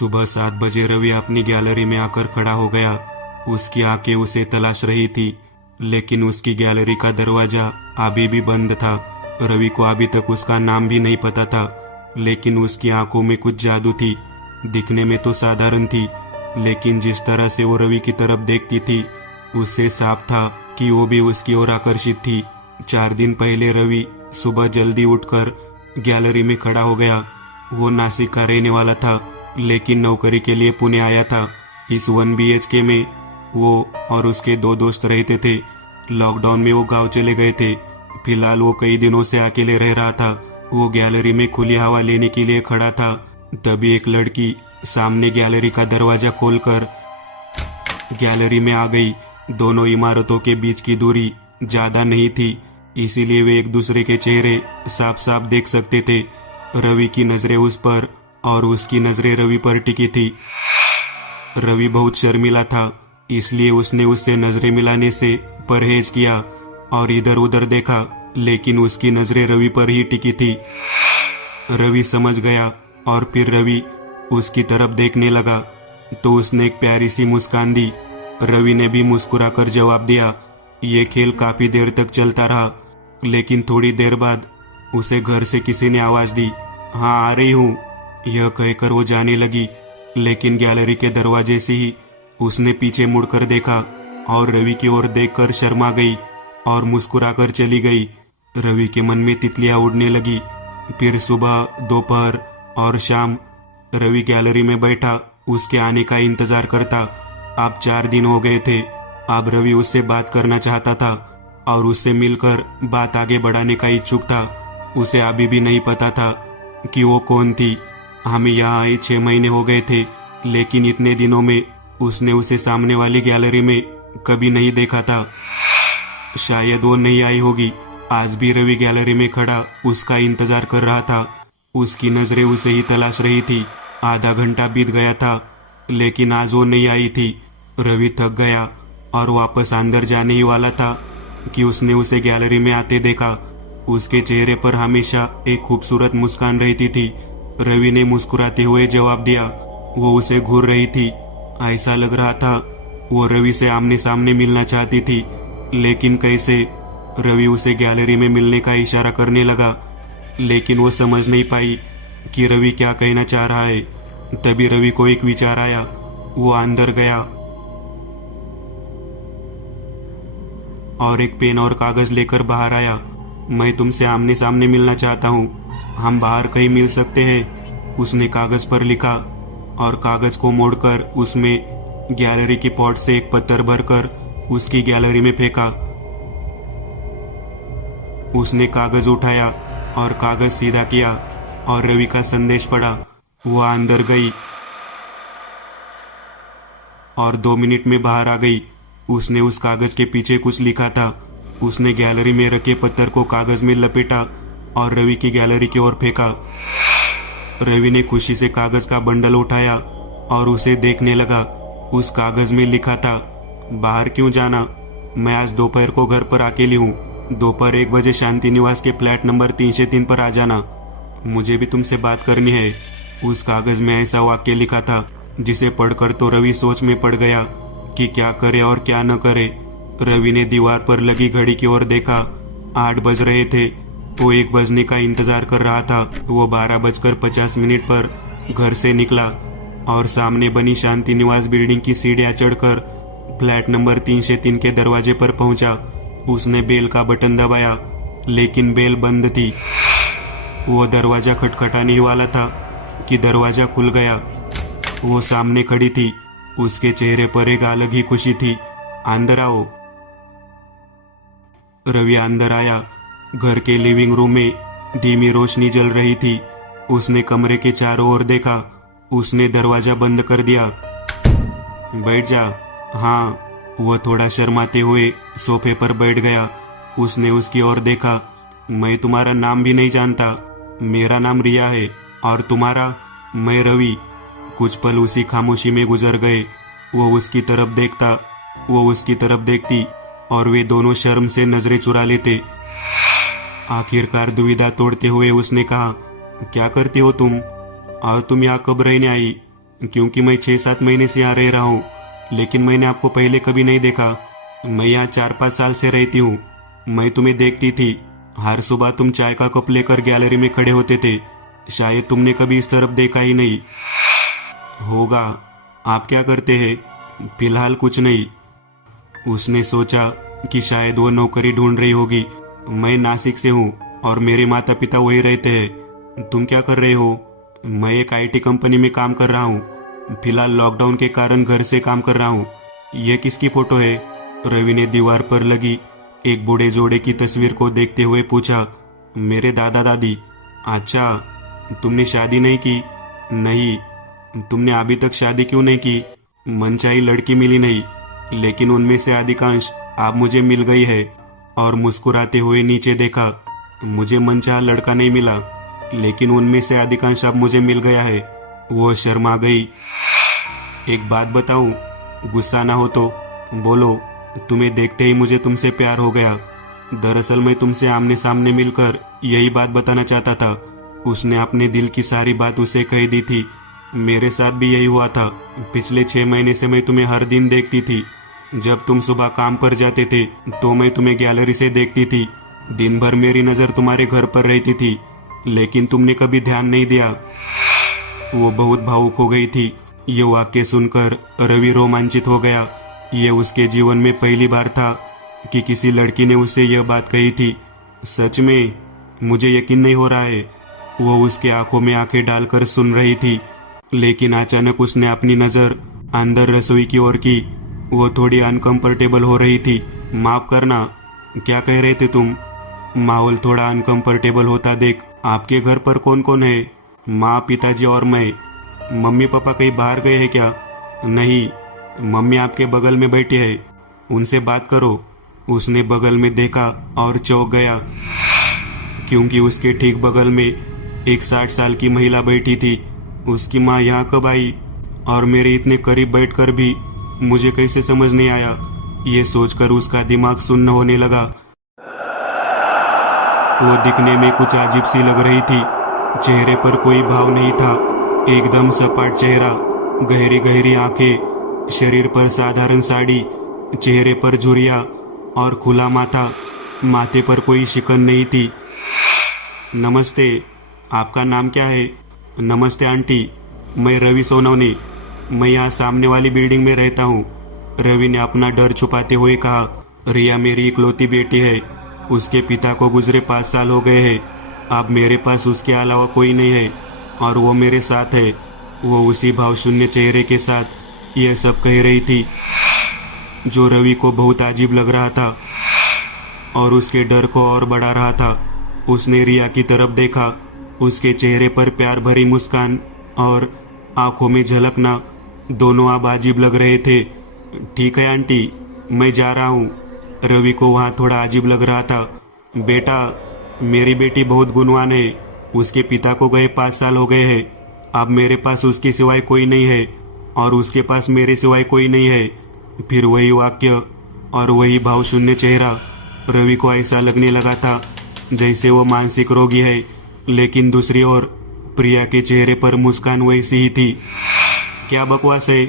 सुबह 7 बजे रवि अपनी गैलरी में आकर खड़ा हो गया। उसकी आंखें उसे तलाश रही थी, लेकिन उसकी गैलरी का दरवाजा अभी भी बंद था। रवि को अभी तक उसका नाम भी नहीं पता था, लेकिन उसकी आंखों में कुछ जादू थी। दिखने में तो साधारण थी, लेकिन जिस तरह से वो रवि की तरफ देखती थी, उससे साफ था कि वो भी उसकी ओर आकर्षित थी। 4 दिन पहले रवि सुबह जल्दी उठकर गैलरी में खड़ा हो गया। वो नासिक का रहने वाला था, लेकिन नौकरी के लिए पुणे आया था। इस 1 BHK में वो और उसके 2 दोस्त रहते थे। लॉकडाउन में वो गांव चले गए थे। फिलहाल वो कई दिनों से अकेले रह रहा था। वो गैलरी में खुली हवा लेने के लिए खड़ा था। तभी एक लड़की सामने गैलरी का दरवाजा खोलकर गैलरी में आ गई। दोनों इमारतों के बीच की दूरी ज्यादा नहीं थी, इसीलिए वे एक दूसरे के चेहरे साफ साफ देख सकते थे। रवि की नजरें उस पर और उसकी नजरें रवि पर टिकी थी। रवि बहुत शर्मिला था, इसलिए उसने उससे नजरें मिलाने से परहेज किया और इधर उधर देखा, लेकिन उसकी नजरें रवि पर ही टिकी थी। रवि समझ गया और फिर रवि उसकी तरफ देखने लगा तो उसने एक प्यारी सी मुस्कान दी। रवि ने भी मुस्कुराकर जवाब दिया। ये खेल काफी देर तक चलता रहा, लेकिन थोड़ी देर बाद उसे घर से किसी ने आवाज दी, हाँ आ रही हूँ। यह कहकर वो जाने लगी, लेकिन गैलरी के दरवाजे से ही उसने पीछे मुड़कर देखा और रवि की ओर देखकर शर्मा गई और मुस्कुराकर चली गई। रवि के मन में तितलियां उड़ने लगी। फिर सुबह, दोपहर और शाम रवि गैलरी में बैठा उसके आने का इंतजार करता। अब 4 दिन हो गए थे। अब रवि उससे बात करना चाहता था और उससे मिलकर बात आगे बढ़ाने का इच्छुक था। उसे अभी भी नहीं पता था कि वो कौन थी। हमें यहाँ आए 6 महीने हो गए थे, लेकिन इतने दिनों में उसने उसे सामने वाली गैलरी में कभी नहीं देखा था। शायद वो नहीं आई होगी। आज भी रवि गैलरी में खड़ा उसका इंतजार कर रहा था। उसकी नजरें उसे ही तलाश रही थी। आधा घंटा बीत गया था, लेकिन आज वो नहीं आई थी। रवि थक गया और वापस अंदर जाने ही वाला था कि उसने उसे गैलरी में आते देखा। उसके चेहरे पर हमेशा एक खूबसूरत मुस्कान रहती थी। रवि ने मुस्कुराते हुए जवाब दिया। वो उसे घूर रही थी। ऐसा लग रहा था वो रवि से आमने सामने मिलना चाहती थी, लेकिन कैसे? रवि उसे गैलरी में मिलने का इशारा करने लगा, लेकिन वो समझ नहीं पाई कि रवि क्या कहना चाह रहा है। तभी रवि को एक विचार आया। वो अंदर गया और एक पेन और कागज लेकर बाहर आया। मैं तुमसे आमने सामने मिलना चाहता हूँ, हम बाहर कहीं मिल सकते हैं, उसने कागज पर लिखा और कागज को मोड़कर उसमें गैलरी की पॉट से एक पत्थर भरकर उसकी गैलरी में फेंका। उसने कागज उठाया और कागज सीधा किया और रवि का संदेश पढ़ा। वो अंदर गई और 2 मिनट में बाहर आ गई। उसने उस कागज के पीछे कुछ लिखा था। उसने गैलरी में रखे पत्थर को कागज में लपेटा और रवि की गैलरी की ओर फेंका। रवि ने खुशी से कागज का बंडल उठाया और उसे देखने लगा। उस कागज में लिखा था, बाहर क्यों जाना, मैं आज दोपहर को घर पर अकेली हूँ। दोपहर 1 बजे शांति निवास के फ्लैट नंबर 303 पर आ जाना, मुझे भी तुमसे बात करनी है। उस कागज में ऐसा वाक्य लिखा था जिसे पढ़कर तो रवि सोच में पड़ गया कि क्या करे और क्या न करे। रवि ने दीवार पर लगी घड़ी की ओर देखा। 8 बज रहे थे। वो 1 बजने का इंतजार कर रहा था। वो 12:50 पर घर से निकला और सामने बनी शांति निवास बिल्डिंग की सीढ़ियां चढ़कर फ्लैट नंबर 303 के दरवाजे पर पहुंचा। उसने बेल का बटन दबाया, लेकिन बेल बंद थी। वो दरवाजा खटखटाने ही वाला था कि दरवाजा खुल गया। वो सामने खड़ी थी। उसके चेहरे पर एक अलग ही खुशी थी। अंदर आओ। रवि अंदर आया। घर के लिविंग रूम में धीमी रोशनी जल रही थी। उसने कमरे के चारों ओर देखा। उसने दरवाजा बंद कर दिया। बैठ जा। हाँ। वह थोड़ा शर्माते हुए सोफे पर बैठ गया। उसने उसकी ओर देखा। मैं तुम्हारा नाम भी नहीं जानता। मेरा नाम रिया है और तुम्हारा? मैं रवि। कुछ पल उसी खामोशी में गुजर गए। वो उसकी तरफ देखता, वो उसकी तरफ देखती और वे दोनों शर्म से नजरें चुरा लेते। आखिरकार दुविधा तोड़ते हुए उसने कहा, क्या करती हो तुम? और तुम यहाँ कब रहने आई? क्योंकि मैं 6-7 महीने से यहाँ रह रहा हूँ, लेकिन मैंने आपको पहले कभी नहीं देखा। मैं यहाँ 4-5 साल से रहती हूँ। मैं तुम्हें देखती थी, हर सुबह तुम चाय का कप लेकर गैलरी में खड़े होते थे। शायद तुमने कभी इस तरफ देखा ही नहीं होगा। आप क्या करते हैं? फिलहाल कुछ नहीं। उसने सोचा कि शायद वो नौकरी ढूंढ रही होगी। मैं नासिक से हूँ और मेरे माता पिता वही रहते हैं। तुम क्या कर रहे हो? मैं एक आईटी कंपनी में काम कर रहा हूँ। फिलहाल लॉकडाउन के कारण घर से काम कर रहा हूँ। ये किसकी फोटो है? रवि ने दीवार पर लगी एक बूढ़े जोड़े की तस्वीर को देखते हुए पूछा। मेरे दादा दादी। अच्छा, तुमने शादी नहीं की? नहीं। तुमने अभी तक शादी क्यों नहीं की? मनचाही लड़की मिली नहीं, लेकिन उनमें से अधिकांश आप मुझे मिल गई है। और मुस्कुराते हुए नीचे देखा। मुझे मनचाहा लड़का नहीं मिला, लेकिन उनमें से अधिकांश अब मुझे मिल गया है। वो शर्मा गई। एक बात बताऊं, गुस्सा ना हो तो बोलो। तुम्हें देखते ही मुझे तुमसे प्यार हो गया। दरअसल मैं तुमसे आमने सामने मिलकर यही बात बताना चाहता था। उसने अपने दिल की सारी बात उसे कह दी थी। मेरे साथ भी यही हुआ था। पिछले 6 महीने से मैं तुम्हें हर दिन देखती थी। जब तुम सुबह काम पर जाते थे तो मैं तुम्हें गैलरी से देखती थी। दिन भर मेरी नजर तुम्हारे घर पर रहती थी, लेकिन तुमने कभी ध्यान नहीं दिया। वो बहुत भावुक हो गई थी। ये वाक्य सुनकर रवि रोमांचित हो गया। ये उसके जीवन में पहली बार था कि किसी लड़की ने उसे यह बात कही थी। सच में मुझे यकीन नहीं हो रहा है। वो उसके आंखों में आंखें डालकर सुन रही थी, लेकिन अचानक उसने अपनी नजर अंदर रसोई की ओर की। वो थोड़ी अनकंफर्टेबल हो रही थी। माफ करना, क्या कह रहे थे तुम? माहौल थोड़ा अनकंफर्टेबल होता देख आपके घर पर कौन कौन है? माँ, पिताजी और मैं। मम्मी पापा कहीं बाहर गए हैं क्या? नहीं, मम्मी आपके बगल में बैठी है, उनसे बात करो। उसने बगल में देखा और चौंक गया, क्योंकि उसके ठीक बगल में एक 60 साल की महिला बैठी थी। उसकी माँ यहाँ कब आई? और मेरे इतने करीब बैठकर भी मुझे कैसे समझ नहीं आया? ये सोचकर उसका दिमाग सुन्न होने लगा। वो दिखने में कुछ अजीब सी लग रही थी। चेहरे पर कोई भाव नहीं था। एकदम सपाट चेहरा, गहरी गहरी आंखें, शरीर पर साधारण साड़ी, चेहरे पर झुर्रियां और खुला माथा। माथे पर कोई शिकन नहीं थी। नमस्ते, आपका नाम क्या है? नमस्ते आंटी, मैं रवि सोनवने। मैं यहाँ सामने वाली बिल्डिंग में रहता हूँ। रवि ने अपना डर छुपाते हुए कहा। रिया मेरी इकलौती बेटी है। उसके पिता को गुजरे 5 साल हो गए हैं। अब मेरे पास उसके अलावा कोई नहीं है और वो मेरे साथ है। वो उसी भावशून्य चेहरे के साथ यह सब कह रही थी, जो रवि को बहुत अजीब लग रहा था और उसके डर को और बढ़ा रहा था। उसने रिया की तरफ देखा। उसके चेहरे पर प्यार भरी मुस्कान और आंखों में झलकना दोनों अब अजीब लग रहे थे। ठीक है आंटी, मैं जा रहा हूँ। रवि को वहाँ थोड़ा अजीब लग रहा था। बेटा, मेरी बेटी बहुत गुणवान है। उसके पिता को गए 5 साल हो गए हैं। अब मेरे पास उसके सिवाय कोई नहीं है और उसके पास मेरे सिवाय कोई नहीं है। फिर वही वाक्य और वही भावशून्य चेहरा। रवि को ऐसा लगने लगा था जैसे वो मानसिक रोगी है, लेकिन दूसरी ओर प्रिया के चेहरे पर मुस्कान वैसी ही थी। क्या बकवास है?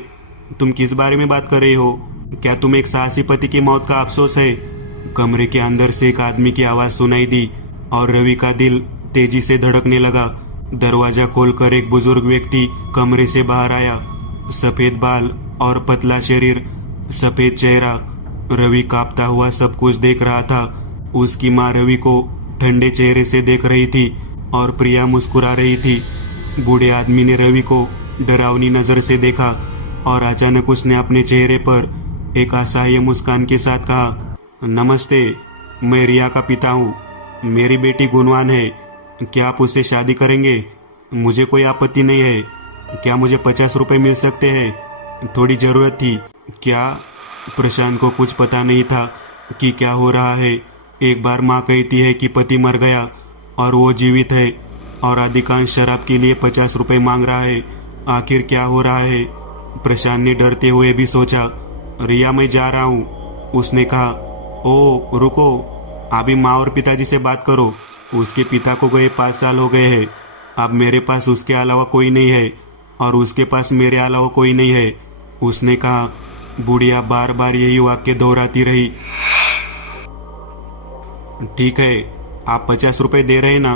तुम किस बारे में बात कर रही हो? क्या तुम एक साहसी पति की मौत का अफसोस है? कमरे के अंदर से एक आदमी की आवाज सुनाई दी और रवि का दिल तेजी से धड़कने लगा। दरवाजा खोलकर एक बुजुर्ग व्यक्ति कमरे से बाहर आया। सफेद बाल और पतला शरीर, सफेद चेहरा। रवि कांपता हुआ सब कुछ देख रहा था। उसकी माँ रवि को ठंडे चेहरे से देख रही थी और प्रिया मुस्कुरा रही थी। बूढ़े आदमी ने रवि को डरावनी नजर से देखा और अचानक उसने अपने चेहरे पर एक असहाय मुस्कान के साथ कहा, नमस्ते, मैं रिया का पिता हूँ। मेरी बेटी गुणवान है। क्या आप उससे शादी करेंगे? मुझे कोई आपत्ति नहीं है। क्या मुझे 50 रुपए मिल सकते हैं? थोड़ी जरूरत थी। क्या? प्रशांत को कुछ पता नहीं था कि क्या हो रहा है। एक बार माँ कहती है कि पति मर गया और वो जीवित है, और अधिकांश शराब के लिए 50 रुपए मांग रहा है। आखिर क्या हो रहा है? प्रशांत ने डरते हुए भी सोचा। रिया, मैं जा रहा हूँ, उसने कहा। ओ रुको, अभी माँ और पिताजी से बात करो। उसके पिता को गए 5 साल हो गए हैं। अब मेरे पास उसके अलावा कोई नहीं है और उसके पास मेरे अलावा कोई नहीं है। उसने कहा। बुढ़िया बार बार यही वाक्य दोहराती रही। ठीक है, आप 50 रुपए दे रहे ना?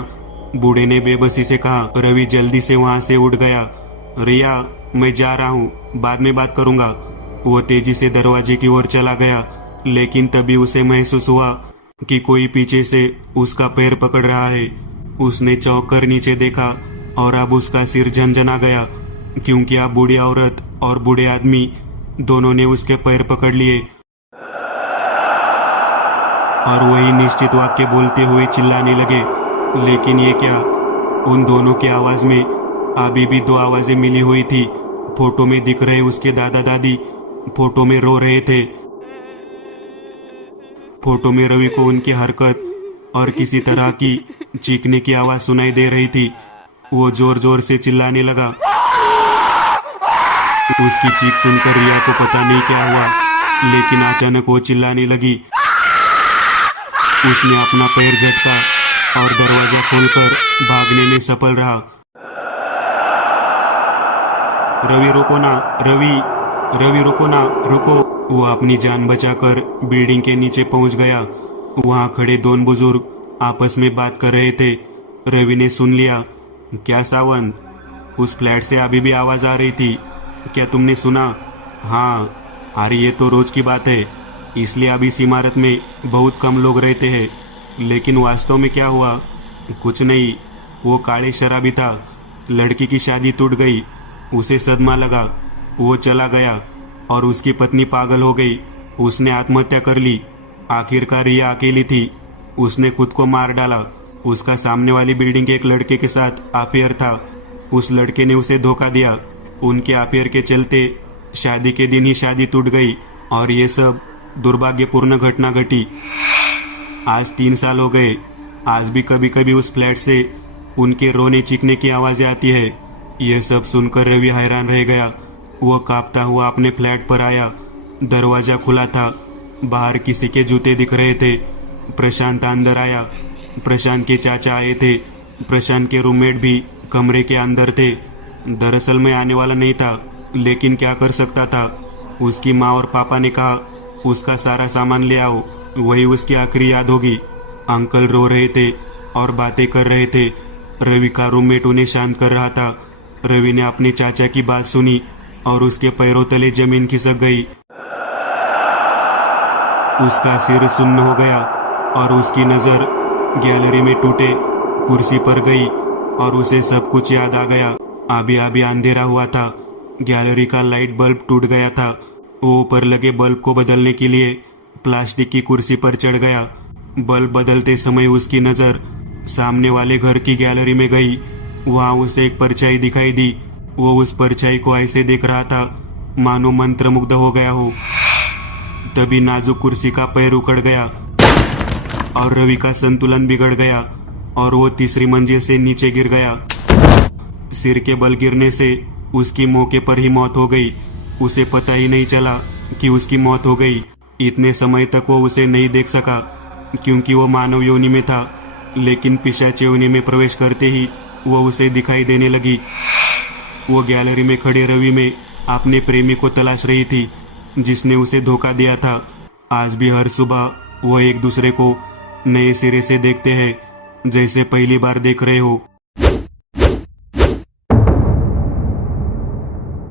बूढ़े ने बेबसी से कहा। रवि जल्दी से वहां से उठ गया। रिया, मैं जा रहा हूँ, बाद में बात करूंगा। वो तेजी से दरवाजे की ओर चला गया, लेकिन तभी उसे महसूस हुआ कि कोई पीछे से उसका पैर पकड़ रहा है। उसने चौंक कर नीचे देखा और अब उसका सिर झनझना गया, क्योंकि अब बूढ़ी औरत और बूढ़े आदमी दोनों ने उसके पैर पकड़ लिए और वही निश्चित वाक्य बोलते हुए चिल्लाने लगे। लेकिन ये क्या, उन दोनों की आवाज में अभी भी 2 आवाजें मिली हुई थी। फोटो में दिख रहे उसके दादा दादी फोटो में रो रहे थे। फोटो में रवि को उनकी हरकत और किसी तरह की चीखने की आवाज सुनाई दे रही थी। वो जोर जोर से चिल्लाने लगा। उसकी चीख सुनकर रिया को पता नहीं क्या हुआ, लेकिन अचानक वो चिल्लाने लगी। उसने अपना पैर झटका और दरवाजा खोलकर भागने में सफल रहा। रवि रुको ना, रवि रुको ना, रुको। वो अपनी जान बचाकर बिल्डिंग के नीचे पहुंच गया। वहां खड़े 2 बुजुर्ग आपस में बात कर रहे थे। रवि ने सुन लिया। क्या सावंत, उस फ्लैट से अभी भी आवाज आ रही थी, क्या तुमने सुना? हाँ, अरे ये तो रोज की बात है, इसलिए अब इस इमारत में बहुत कम लोग रहते हैं। लेकिन वास्तव में क्या हुआ? कुछ नहीं, वो काले शराबी था। लड़की की शादी टूट गई, उसे सदमा लगा, वो चला गया और उसकी पत्नी पागल हो गई। उसने आत्महत्या कर ली। आखिरकार रिया अकेली थी, उसने खुद को मार डाला। उसका सामने वाली बिल्डिंग के एक लड़के के साथ अफेयर था। उस लड़के ने उसे धोखा दिया। उनके अफेयर के चलते शादी के दिन ही शादी टूट गई और ये सब दुर्भाग्यपूर्ण घटना घटी। आज 3 साल हो गए। आज भी कभी कभी उस फ्लैट से उनके रोने चीखने की आवाजें आती है। यह सब सुनकर रवि हैरान रह गया। वो कांपता हुआ अपने फ्लैट पर आया। दरवाजा खुला था, बाहर किसी के जूते दिख रहे थे। प्रशांत अंदर आया। प्रशांत के चाचा आए थे। प्रशांत के रूममेट भी कमरे के अंदर थे। दरअसल मैं आने वाला नहीं था, लेकिन क्या कर सकता था। उसकी माँ और पापा ने कहा उसका सारा सामान ले आओ, वही उसकी आखिरी याद होगी। अंकल रो रहे थे और बातें कर रहे थे। रवि का रूममेट उन्हें शांत कर रहा था। रवि ने अपने चाचा की बात सुनी और उसके पैरों तले जमीन खिसक गई। उसका सिर सुन्न हो गया और उसकी नजर गैलरी में टूटे कुर्सी पर गई और उसे सब कुछ याद आ गया। अभी अभी अंधेरा हुआ था। गैलरी का लाइट बल्ब टूट गया था। वो ऊपर लगे बल्ब को बदलने के लिए प्लास्टिक की कुर्सी पर चढ़ गया। बल्ब बदलते समय उसकी नजर सामने वाले घर की गैलरी में गई। वहां उसे एक परछाई दिखाई दी। वो उस परछाई को ऐसे देख रहा था मानो मंत्रमुग्ध हो गया हो। तभी नाजुक कुर्सी का पैर उखड़ गया और रवि का संतुलन बिगड़ गया और वो तीसरी मंजिल से नीचे गिर गया। सिर के बल गिरने से उसकी मौके पर ही मौत हो गई। उसे पता ही नहीं चला कि उसकी मौत हो गई। इतने समय तक वो उसे नहीं देख सका, क्योंकि वो मानव योनि में था। लेकिन पिशाच योनि में प्रवेश करते ही वो उसे दिखाई देने लगी। वो गैलरी में खड़े रवि में अपने प्रेमी को तलाश रही थी, जिसने उसे धोखा दिया था। आज भी हर सुबह वो एक दूसरे को नए सिरे से देखते हैं, जैसे पहली बार देख रहे हो।